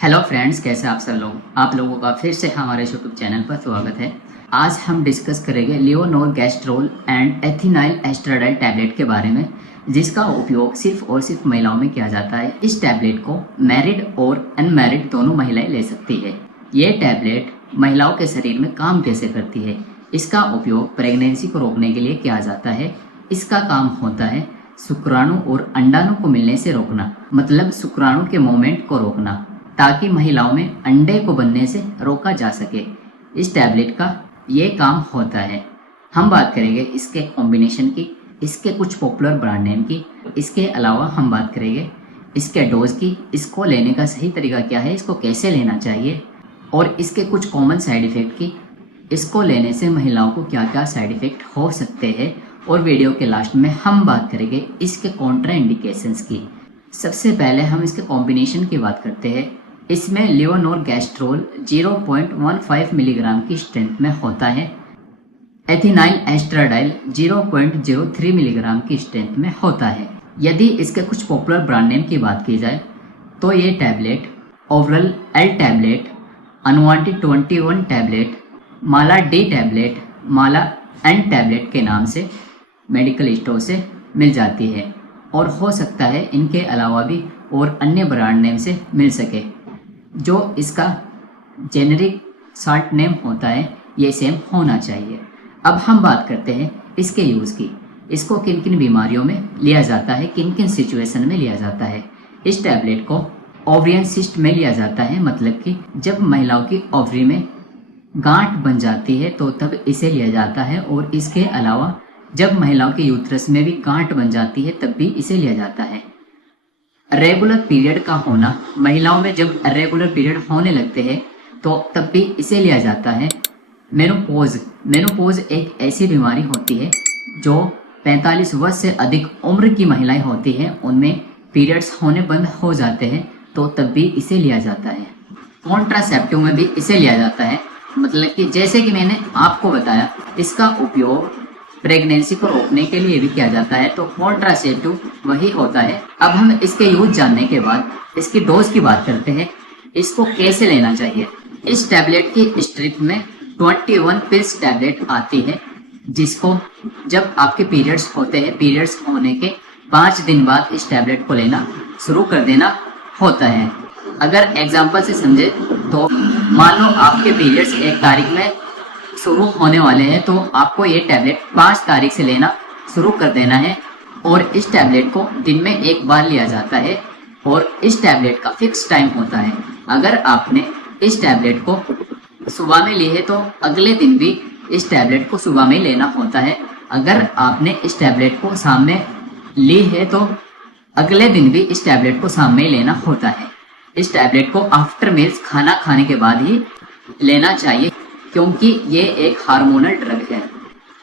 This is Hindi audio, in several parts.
हेलो फ्रेंड्स, कैसे आप सब लोग। आप लोगों का फिर से हमारे यूट्यूब चैनल पर स्वागत है। आज हम डिस्कस करेंगे लियोनोरगेस्ट्रोल एंड एथिनाइल एस्ट्राडाइल टैबलेट के बारे में, जिसका उपयोग सिर्फ और सिर्फ महिलाओं में किया जाता है। इस टैबलेट को मैरिड और अनमैरिड दोनों महिलाएं ले सकती है। ये टैबलेट महिलाओं के शरीर में काम कैसे करती है, इसका उपयोग प्रेगनेंसी को रोकने के लिए किया जाता है। इसका काम होता है शुक्राणु और अंडाणु को मिलने से रोकना, मतलब शुक्राणु के मूवमेंट को रोकना, ताकि महिलाओं में अंडे को बनने से रोका जा सके। इस टैबलेट का ये काम होता है। हम बात करेंगे इसके कॉम्बिनेशन की, इसके कुछ पॉपुलर ब्रांड नेम की। इसके अलावा हम बात करेंगे इसके डोज की, इसको लेने का सही तरीका क्या है, इसको कैसे लेना चाहिए, और इसके कुछ कॉमन साइड इफ़ेक्ट की, इसको लेने से महिलाओं को क्या क्या साइड इफ़ेक्ट हो सकते हैं। और वीडियो के लास्ट में हम बात करेंगे इसके कॉन्ट्रा इंडिकेशंस की। सबसे पहले हम इसके कॉम्बिनेशन की बात करते हैं। इसमें लियोनोरगेस्ट्रोल 0.15 मिलीग्राम की स्ट्रेंथ में होता है। एथिनाइल एस्ट्राडाइल 0.03 मिलीग्राम की स्ट्रेंथ में होता है। यदि इसके कुछ पॉपुलर ब्रांड नेम की बात की जाए तो ये tablet Ovral L tablet, unwanted 21 tablet, Mala D tablet, Mala N tablet के नाम से मेडिकल स्टोर से मिल जाती है, और हो सकता है इनके अलावा भी और अन्य ब्रांड नेम से मिल सके। जो इसका जेनेरिक शॉर्ट नेम होता है ये सेम होना चाहिए। अब हम बात करते हैं इसके यूज़ की। इसको किन किन बीमारियों में लिया जाता है, किन किन सिचुएशन में लिया जाता है। इस टैबलेट को ओवरियन सिस्ट में लिया जाता है, मतलब कि जब महिलाओं की ओवरी में गांठ बन जाती है तो तब इसे लिया जाता है। और इसके अलावा जब महिलाओं के यूट्रस में भी गांठ बन जाती है तब भी इसे लिया जाता है। रेगुलर पीरियड का होना, महिलाओं में जब रेगुलर पीरियड होने लगते हैं तो तब भी इसे लिया जाता है। मेनोपॉज एक ऐसी बीमारी होती है जो 45 वर्ष से अधिक उम्र की महिलाएं होती हैं, उनमें पीरियड्स होने बंद हो जाते हैं तो तब भी इसे लिया जाता है। कॉन्ट्रासेप्टिव में भी इसे लिया जाता है, मतलब कि जैसे कि मैंने आपको बताया इसका उपयोग प्रेगनेंसी को रोकने के लिए भी किया जाता है, तो कॉन्ट्रासेप्टिव वही होता है। अब हम इसके यूज जानने के बाद इसकी डोज की बात करते हैं। इसको कैसे लेना चाहिए। इस टैबलेट की स्ट्रिप में 21 पिल्स टैबलेट आती है, जिसको जब आपके पीरियड्स होते हैं, पीरियड्स होने के 5 दिन बाद इस टैबलेट को लेना शुरू कर देना होता है। अगर एग्जाम्पल से समझे तो मान लो आपके पीरियड्स 1 तारीख में शुरू होने वाले हैं, तो आपको ये टैबलेट 5 तारीख से लेना शुरू कर देना है। और इस टैबलेट को दिन में 1 बार लिया जाता है, और इस टैबलेट का फिक्स टाइम होता है। अगर आपने इस टैबलेट को सुबह में ली है तो अगले दिन भी इस टैबलेट को सुबह में लेना होता है। अगर आपने इस टैबलेट को शाम में ली है तो अगले दिन भी इस टैबलेट को शाम में लेना होता है। इस टैबलेट को आफ्टर मील्स, खाना खाने के बाद ही लेना चाहिए, क्योंकि ये एक हार्मोनल ड्रग है।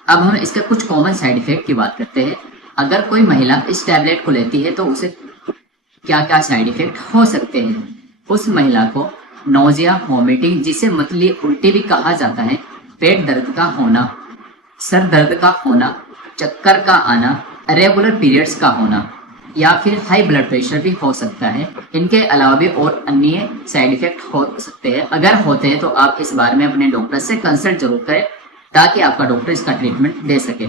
अब हम इसके कुछ कॉमन साइड इफेक्ट की बात करते हैं। अगर कोई महिला इस टैबलेट को लेती है तो उसे क्या क्या साइड इफेक्ट हो सकते हैं। उस महिला को नोजिया, वॉमिटिंग, जिसे मतली उल्टी भी कहा जाता है, पेट दर्द का होना, सर दर्द का होना, चक्कर का आना, रेगुलर पीरियड्स का होना, या फिर हाई ब्लड प्रेशर भी हो सकता है। इनके अलावा भी और अन्य साइड इफेक्ट हो सकते हैं। अगर होते हैं तो आप इस बारे में अपने डॉक्टर से कंसल्ट जरूर करें, ताकि आपका डॉक्टर इसका ट्रीटमेंट दे सके।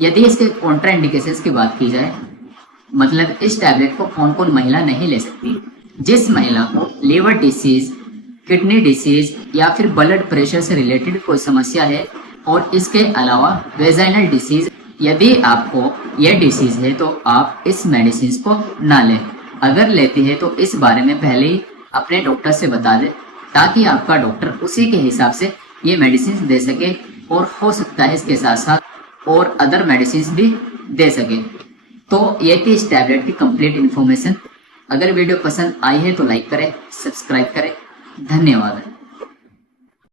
यदि इसके कॉन्ट्रा इंडिकेशंस की बात की जाए, मतलब इस टैबलेट को कौन कौन महिला नहीं ले सकती। जिस महिला को लीवर डिसीज, किडनी डिसीज या फिर ब्लड प्रेशर से रिलेटेड कोई समस्या है, और इसके अलावा वेजाइनल डिसीज, यदि आपको यह डिसीज है तो आप इस मेडिसिन को ना लें। अगर लेती है तो इस बारे में पहले ही अपने डॉक्टर से बता दें, ताकि आपका डॉक्टर उसी के हिसाब से ये मेडिसिन दे सके, और हो सकता है इसके साथ साथ और अदर मेडिसिन भी दे सके। तो ये थी इस टैबलेट की कंप्लीट इन्फॉर्मेशन। अगर वीडियो पसंद आई है तो लाइक करें, सब्सक्राइब करें। धन्यवाद।